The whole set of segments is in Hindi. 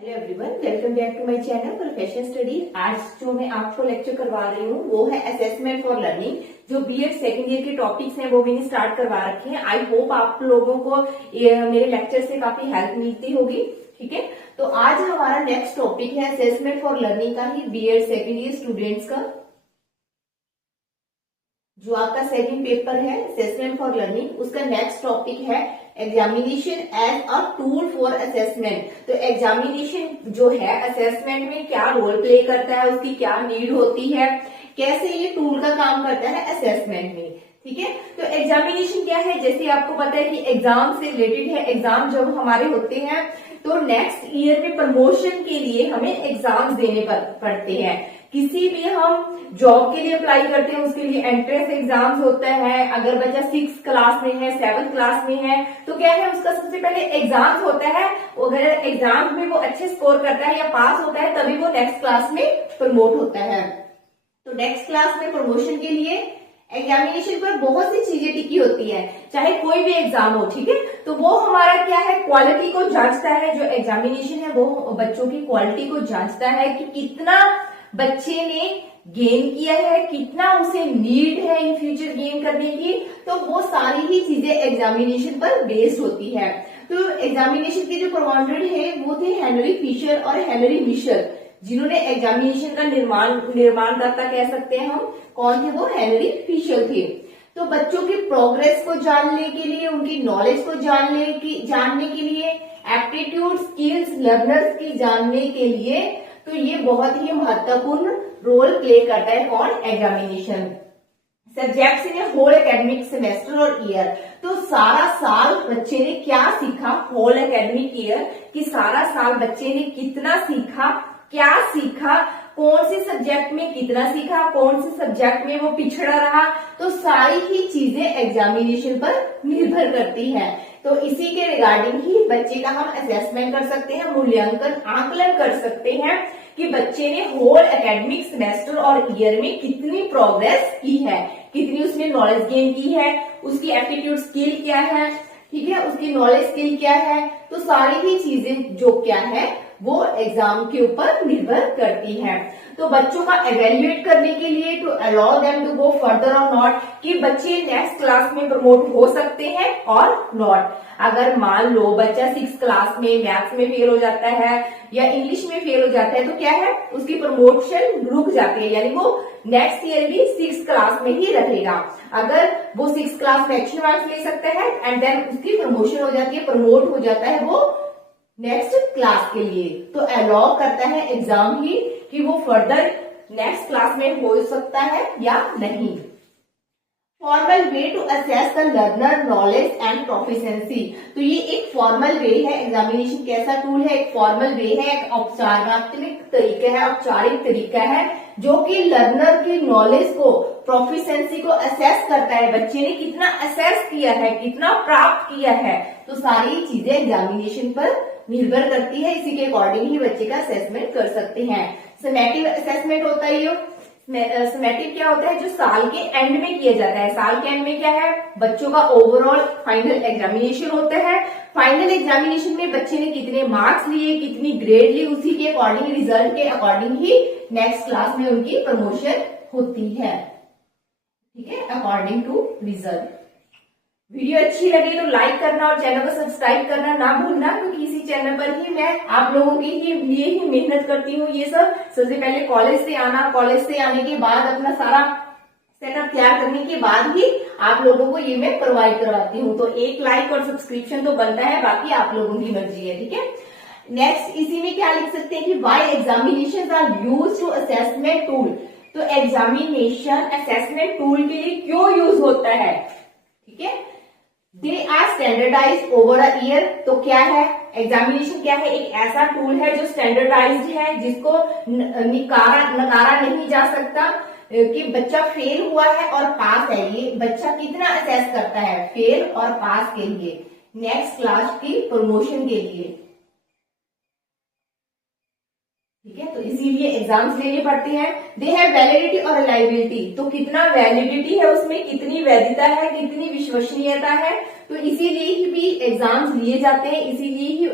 Hello everyone, welcome back to my channel professional study. आज जो मैं आपको लेक्चर करवा रही हूँ वो है असेसमेंट फॉर लर्निंग। जो बीएड सेकंड ईयर के टॉपिक्स हैं वो मैंने स्टार्ट करवा रखे हैं। आई होप आप लोगों को मेरे लेक्चर से काफी हेल्प मिलती होगी। ठीक है, तो आज हमारा नेक्स्ट टॉपिक है असेसमेंट फॉर लर्निंग का ही बीएड सेकंड ईयर स्टूडेंट्स का जो आपका सेकंड पेपर है असेसमेंट फॉर लर्निंग, उसका नेक्स्ट टॉपिक है examination as a tool for assessment. तो एग्जामिनेशन जो है असेसमेंट में क्या रोल प्ले करता है, उसकी क्या नीड होती है, कैसे ये टूल का काम करता है असेसमेंट में। ठीक है, तो एग्जामिनेशन क्या है, जैसे आपको पता है कि एग्जाम से रिलेटेड है। एग्जाम जब हमारे होते हैं तो नेक्स्ट ईयर में प्रमोशन के लिए हमें एग्जाम्स देने पड़ते हैं। किसी भी हम जॉब के लिए अप्लाई करते हैं उसके लिए एंट्रेंस एग्जाम्स होता है। अगर बच्चा 6th क्लास में है, 7th क्लास में है तो क्या है, उसका सबसे पहले एग्जाम्स होता है। अगर एग्जाम में वो अच्छे स्कोर करता है या पास होता है तभी वो नेक्स्ट क्लास में प्रमोट होता है। तो नेक्स्ट क्लास में प्रमोशन के लिए एग्जामिनेशन पर बहुत सी चीजें टिकी होती है, चाहे कोई भी एग्जाम हो। ठीक है, तो वो हमारा क्या है, क्वालिटी को जांचता है। जो एग्जामिनेशन है वो बच्चों की क्वालिटी को जांचता है कि कितना बच्चे ने गेन किया है, कितना उसे नीड है इन फ्यूचर गेन करने की। तो वो सारी ही चीजें एग्जामिनेशन पर बेस्ड होती है। तो एग्जामिनेशन के जो प्रमोटेड है वो थे हेनरी फिशर और हेनरी मिशर, जिन्होंने एग्जामिनेशन का निर्माणकर्ता कह सकते हैं हम। कौन थे वो? हेनरी फिशर थे। तो बच्चों की प्रोग्रेस को जानने के लिए, उनकी नॉलेज को जानने के लिए, एप्टीट्यूड स्किल्स लर्नर्स की जानने के लिए, तो ये बहुत ही महत्वपूर्ण रोल प्ले करता है कौन? Examination. Subjects in whole academic semester और ईयर। तो सारा साल बच्चे ने क्या सीखा, होल एकेडमिक ईयर कि सारा साल बच्चे ने कितना सीखा, क्या सीखा, कौन से सब्जेक्ट में कितना सीखा, कौन से सब्जेक्ट में वो पिछड़ा रहा। तो सारी ही चीजें एग्जामिनेशन पर निर्भर करती है। तो इसी के रिगार्डिंग ही बच्चे का हम असेसमेंट कर सकते हैं, मूल्यांकन आकलन कर सकते हैं कि बच्चे ने होल एकेडमिक सेमेस्टर और ईयर में कितनी प्रोग्रेस की है, कितनी उसने नॉलेज गेन की है, उसकी एप्टीट्यूड स्किल क्या है, ठीक है, उसकी नॉलेज स्किल क्या है। तो सारी ही चीजें जो क्या है वो एग्जाम के ऊपर निर्भर करती है। तो बच्चों का एवेल्युएट करने के लिए to allow them to go further और नॉट, कि बच्चे नेक्स्ट क्लास में प्रमोट हो सकते हैं और नॉट। अगर मान लो बच्चा 6th क्लास में मैथ्स में फेल हो जाता है या इंग्लिश में फेल हो जाता है तो क्या है, उसकी प्रमोशन रुक जाती है, यानी वो नेक्स्ट ईयर भी 6th क्लास में ही रहेगा। अगर वो 6th क्लास में एक्शन मार्क्स ले सकता है एंड देन उसकी प्रमोशन हो जाती है, प्रमोट हो जाता है वो नेक्स्ट क्लास के लिए। तो अलाउ करता है एग्जाम ही कि वो फर्दर नेक्स्ट क्लास में हो सकता है या नहीं। Formal way to assess the learner knowledge and proficiency. तो ये एक फॉर्मल वे है, एग्जामिनेशन कैसा टूल है, एक फॉर्मल वे है, एक औपचारिक तरीका है, औपचारिक तरीका है जो कि लर्नर की नॉलेज को, प्रोफिशिएंसी को असेस करता है। बच्चे ने कितना असेस किया है, कितना प्राप्त किया है। तो सारी चीजें एग्जामिनेशन पर निर्भर करती है, इसी के अकॉर्डिंग ही बच्चे का असेसमेंट कर सकते हैं। समेटिव असेसमेंट होता है ये। समेटिव क्या होता है, जो साल के एंड में किया जाता है। साल के एंड में क्या है, बच्चों का ओवरऑल फाइनल एग्जामिनेशन होता है। फाइनल एग्जामिनेशन में बच्चे ने कितने मार्क्स लिए, कितनी ग्रेड ली, उसी के अकॉर्डिंग, रिजल्ट के अकॉर्डिंग ही नेक्स्ट क्लास में उनकी प्रमोशन होती है। ठीक है, अकॉर्डिंग टू रिजल्ट। वीडियो अच्छी लगी तो लाइक करना और चैनल को सब्सक्राइब करना ना भूलना, क्योंकि इसी चैनल पर ही मैं आप लोगों के लिए ही मेहनत करती हूँ। ये सब सबसे पहले कॉलेज से आना, कॉलेज से आने के बाद अपना सारा सेटअप तैयार करने के बाद ही आप लोगों को ये मैं प्रोवाइड करवाती हूँ। तो एक लाइक और सब्सक्रिप्शन तो बनता है, बाकी आप लोगों की मर्जी है। ठीक है, नेक्स्ट इसी में क्या लिख सकते हैं कि why examinations are used to assessment tool. तो एग्जामिनेशन असेसमेंट टूल के लिए क्यों यूज होता है? ठीक है, they are standardize over a year. तो क्या है, एग्जामिनेशन क्या है, एक ऐसा टूल है जो स्टैंडर्डाइज्ड है, जिसको नकारा नहीं जा सकता कि बच्चा फेल हुआ है और पास है। ये बच्चा कितना असेस करता है फेल और पास के लिए, नेक्स्ट क्लास की प्रमोशन के लिए। ठीक है, तो इसीलिए एग्जाम्स लेने पड़ते हैं। दे हैव वैलिडिटी और रिलायबिलिटी। तो कितना वैलिडिटी है उसमें, कितनी वैधता है, कितनी विश्वसनीयता है। तो इसीलिए ही भी एग्जाम्स लिए जाते हैं, इसीलिए ही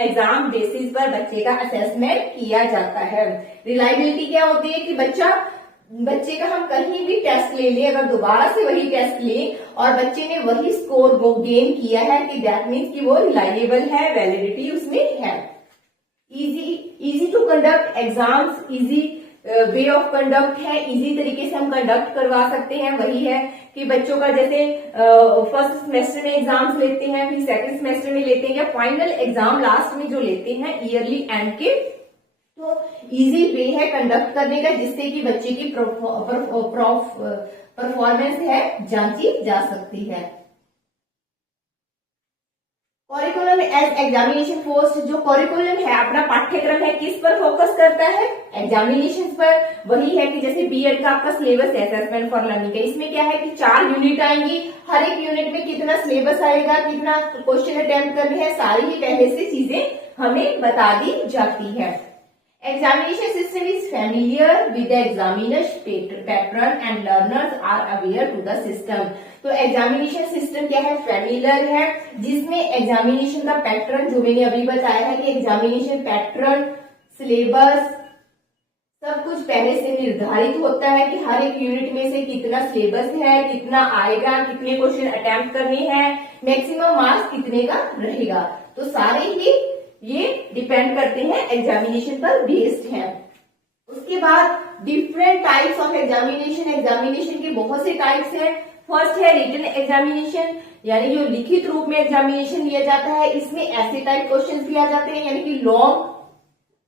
एग्जाम बेसिस पर बच्चे का असेसमेंट किया जाता है। रिलायबिलिटी क्या होती है कि बच्चे का हम कहीं भी टेस्ट ले लें, अगर दोबारा से वही टेस्ट लें और बच्चे ने वही स्कोर वो गेन किया है कि दैट मीन्स कि वो रिलायबल है, वैलिडिटी उसमें है। Easy to conduct exams, easy way of conduct है, इजी तरीके से हम कंडक्ट करवा सकते हैं। वही है कि बच्चों का जैसे फर्स्ट सेमेस्टर में एग्जाम्स लेते हैं, फिर सेकंड सेमेस्टर में लेते हैं, या फाइनल एग्जाम लास्ट में जो लेते हैं ईयरली एंड के, तो इजी वे है कंडक्ट करने का जिससे कि बच्चे की परफॉर्मेंस है जांची जा सकती है। करिकुलम एज एग्जामिनेशन पोस्ट, जो करिकुलम है अपना पाठ्यक्रम है किस पर फोकस करता है, एग्जामिनेशन पर। वही है कि जैसे बीएड का आपका सिलेबस है असेसमेंट फॉर लर्निंग का, इसमें क्या है कि 4 यूनिट आएंगी, हर एक यूनिट में कितना सिलेबस आएगा, कितना क्वेश्चन अटेम्प्ट करने हैं, सारी ही पहले से चीजें हमें बता दी जाती है। Examination system is familiar with the examiner's pattern and learners are aware to the system। तो एग्जामिनेशन सिस्टम क्या है, फेमिलियर है, जिसमें एग्जामिनेशन का पैटर्न जो मैंने अभी बताया है कि एग्जामिनेशन पैटर्न, सिलेबस सब कुछ पहले से निर्धारित होता है कि हर एक यूनिट में से कितना सिलेबस है, कितना आएगा, कितने क्वेश्चन अटेम्प्ट करने हैं, मैक्सिमम मार्क्स कितने का रहेगा। तो सारे ही ये डिपेंड करते हैं एग्जामिनेशन पर बेस्ड है। उसके बाद different types of examination, examination के बहुत से टाइप्स हैं। फर्स्ट है रिटन एग्जामिनेशन, यानी जो लिखित रूप में एग्जामिनेशन लिया जाता है, इसमें ऐसे टाइप क्वेश्चंस भी आ जाते हैं, यानी कि लॉन्ग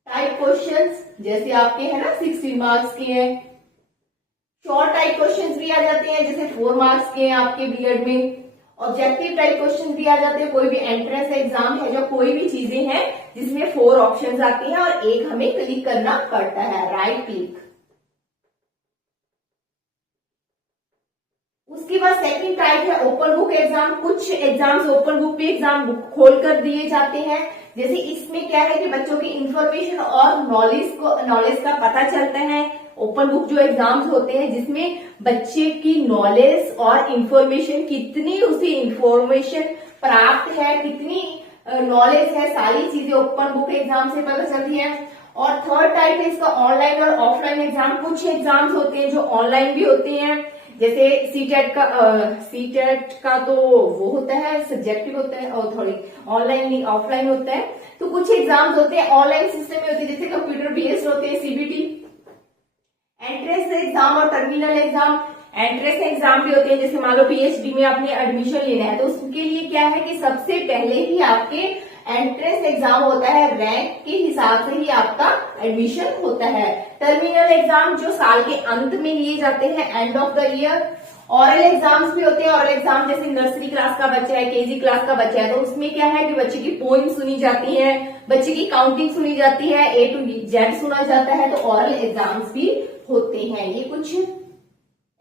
टाइप क्वेश्चंस, जैसे आपके है ना 60 मार्क्स के हैं। शॉर्ट टाइप क्वेश्चंस भी आ जाते हैं, जैसे 4 मार्क्स के हैं आपके बीएड में। ऑब्जेक्टिव टाइप क्वेश्चन भी आ जाते हैं, कोई भी एंट्रेंस एग्जाम है जो कोई भी चीजें हैं जिसमें 4 ऑप्शंस आती हैं और एक हमें क्लिक करना पड़ता है, राइट क्लिक। उसके बाद सेकंड टाइप है ओपन बुक एग्जाम। कुछ एग्जाम्स ओपन बुक पे एग्जाम खोल कर दिए जाते हैं, जैसे इसमें क्या है कि बच्चों की इंफॉर्मेशन और नॉलेज का पता चलता है। ओपन बुक जो एग्जाम्स होते हैं जिसमें बच्चे की नॉलेज और इंफॉर्मेशन, कितनी उसे इंफॉर्मेशन प्राप्त है, कितनी नॉलेज है, सारी चीजें ओपन बुक एग्जाम से पता चलती है। और थर्ड टाइप है इसका ऑनलाइन और ऑफलाइन एग्जाम। कुछ एग्जाम्स होते हैं जो ऑनलाइन भी होते हैं, जैसे सीटेट का तो वो होता है सब्जेक्टिव होता है और थोड़ी ऑनलाइन नहीं ऑफलाइन होता है। तो कुछ एग्जाम्स होते हैं ऑनलाइन सिस्टम में होते हैं, जैसे कंप्यूटर बेस्ड होते हैं, सीबीटी। एंट्रेंस एग्जाम और टर्मिनल एग्जाम। एंट्रेंस एग्जाम भी होते हैं, जैसे मान लो पीएचडी में आपने एडमिशन लेना है तो उसके लिए क्या है कि सबसे पहले ही आपके एंट्रेंस एग्जाम होता है, रैंक के हिसाब से ही आपका एडमिशन होता है। टर्मिनल एग्जाम जो साल के अंत में लिए जाते हैं, end of the year. Oral exams भी होते हैं, ऑरल एग्जाम जैसे नर्सरी क्लास का बच्चा है, केजी क्लास का बच्चा है, तो उसमें क्या है कि बच्चे की पोइम सुनी जाती है, बच्चे की काउंटिंग सुनी जाती है, A to Z सुना जाता है। तो ऑरल एग्जाम्स भी होते हैं। ये कुछ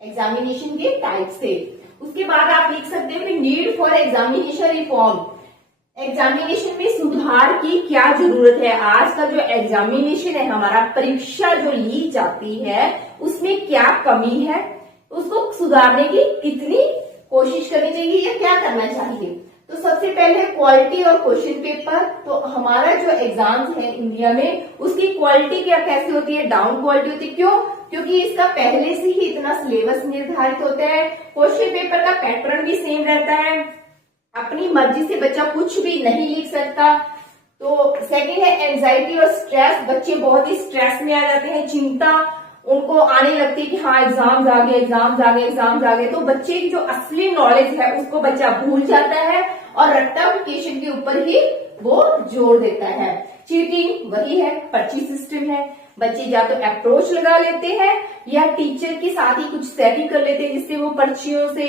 एग्जामिनेशन के टाइप से। उसके बाद आप लिख सकते हो कि need for examination reform. Examination में सुधार की क्या जरूरत है। आज का जो एग्जामिनेशन है हमारा, परीक्षा जो ली जाती है उसमें क्या कमी है, उसको सुधारने की कितनी कोशिश करनी चाहिए या क्या करना चाहिए। तो सबसे पहले क्वालिटी और क्वेश्चन पेपर। तो हमारा जो एग्जाम्स है इंडिया में उसकी क्वालिटी क्या कैसे होती है, डाउन क्वालिटी होती है। क्यों? क्योंकि इसका पहले से ही इतना सिलेबस निर्धारित होता है। क्वेश्चन पेपर का पैटर्न भी सेम रहता है, अपनी मर्जी से बच्चा कुछ भी नहीं लिख सकता। तो सेकंड है एंजाइटी और स्ट्रेस। बच्चे बहुत ही स्ट्रेस में आ जाते हैं, चिंता उनको आने लगती है कि हाँ एग्जाम्स आ गए, एग्जाम्स आ गए, एग्जाम्स आ गए। तो बच्चे की जो असली नॉलेज है उसको बच्चा भूल जाता है और रट्टाफिकेशन के ऊपर ही वो जोर देता है। चीटिंग वही है, पर्ची सिस्टम है। बच्चे या तो अप्रोच लगा लेते हैं या टीचर के साथ ही कुछ सेटिंग कर लेते हैं जिससे वो पर्चियों से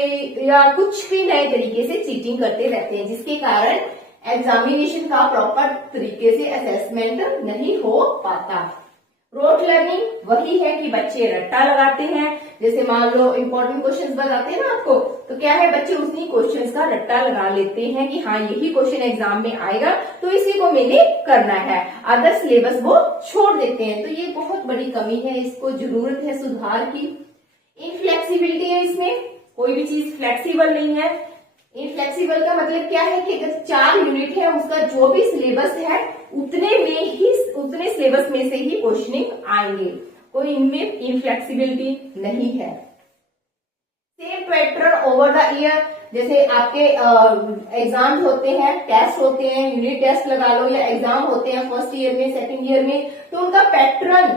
या कुछ भी नए तरीके से चीटिंग करते रहते हैं, जिसके कारण एग्जामिनेशन का प्रॉपर तरीके से असेसमेंट नहीं हो पाता। रोट लर्निंग वही है कि बच्चे रट्टा लगाते हैं, जैसे मान लो इंपॉर्टेंट क्वेश्चंस बताते हैं ना आपको, तो क्या है बच्चे उसी क्वेश्चंस का रट्टा लगा लेते हैं कि हाँ यही क्वेश्चन एग्जाम में आएगा तो इसी को मैंने करना है, अदर सिलेबस वो छोड़ देते हैं। तो ये बहुत बड़ी कमी है, इसको जरूरत है सुधार की। इनफ्लेक्सिबिलिटी है, इसमें कोई भी चीज फ्लेक्सिबल नहीं है। इनफ्लेक्सिबल का मतलब क्या है कि अगर 4 यूनिट है उसका जो भी सिलेबस है उतने सिलेबस में से ही क्वेश्चनिंग आएंगे, कोई इनमें इनफ्लेक्सिबिलिटी नहीं है। Same pattern over the year, जैसे आपके एग्जाम होते हैं, टेस्ट होते हैं, यूनिट टेस्ट लगा लो या एग्जाम होते हैं फर्स्ट ईयर में, सेकंड ईयर में, तो उनका पैटर्न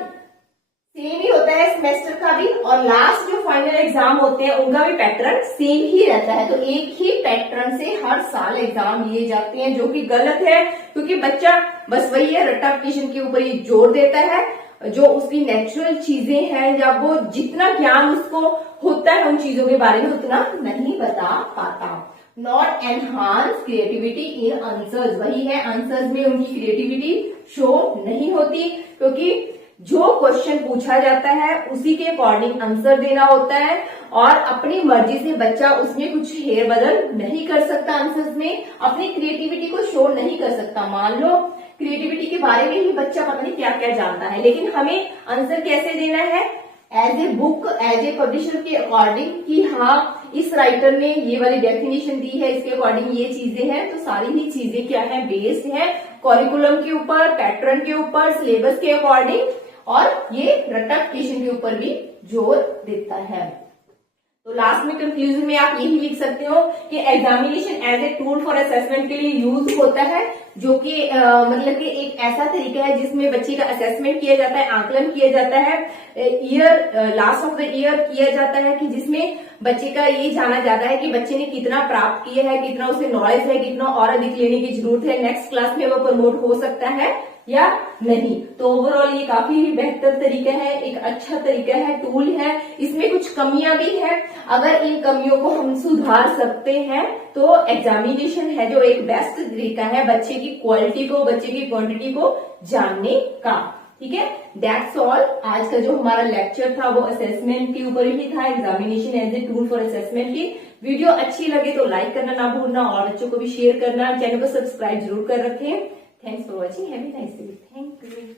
सेम ही होता है सेमेस्टर का भी, और लास्ट जो फाइनल एग्जाम होते हैं उनका भी पैटर्न सेम ही रहता है। तो एक ही पैटर्न से हर साल एग्जाम लिए जाते हैं, जो कि गलत है, क्योंकि बच्चा बस वही है रट्टाफिकेशन के ऊपर ही जोर देता है। जो उसकी नेचुरल चीजें हैं या वो जितना ज्ञान उसको होता है उन चीजों के बारे में उतना नहीं बता पाता। Not enhance creativity in answers, वही है आंसर्स में उनकी क्रिएटिविटी शो नहीं होती, क्योंकि जो क्वेश्चन पूछा जाता है उसी के अकॉर्डिंग आंसर देना होता है, और अपनी मर्जी से बच्चा उसमें कुछ हेर बदल नहीं कर सकता, आंसर्स में अपनी क्रिएटिविटी को शो नहीं कर सकता। मान लो क्रिएटिविटी के बारे में ही बच्चा पता नहीं क्या क्या जानता है, लेकिन हमें आंसर कैसे देना है, as a book, as a publisher के अकॉर्डिंग, कि हाँ इस राइटर ने ये वाली डेफिनेशन दी है, इसके अकॉर्डिंग ये चीजें हैं। तो सारी ही चीजें क्या है, बेस्ड है करिकुलम के ऊपर, पैटर्न के ऊपर, सिलेबस के अकॉर्डिंग, और ये रट्टाफिकेशन के ऊपर भी जोर देता है। तो लास्ट में कंक्लूजन में आप यही लिख सकते हो कि examination as a tool for assessment के लिए यूज होता है, जो कि मतलब कि एक ऐसा तरीका है जिसमें बच्चे का असेसमेंट किया जाता है, आकलन किया जाता है, लास्ट ऑफ द ईयर किया जाता है, कि जिसमें बच्चे का ये जाना जाता है कि बच्चे ने कितना प्राप्त किया है, कितना उसे नॉलेज है, कितना और अधिक लेने की जरूरत है, नेक्स्ट क्लास में वो प्रमोट हो सकता है या नहीं। तो ओवरऑल ये काफी बेहतर तरीका है, एक अच्छा तरीका है, टूल है। इसमें कुछ कमियां भी है, अगर इन कमियों को हम सुधार सकते हैं तो एग्जामिनेशन है जो एक बेस्ट तरीका है बच्चे की क्वालिटी को, बच्चे की क्वांटिटी को जानने का। ठीक है, दैट्स ऑल। आज का जो हमारा लेक्चर था वो असेसमेंट के ऊपर ही था, examination as a tool for assessment की। वीडियो अच्छी लगे तो लाइक करना ना भूलना, और बच्चों को भी शेयर करना, चैनल को सब्सक्राइब जरूर कर रखें। Thanks for watching. Have a nice day. Thank you.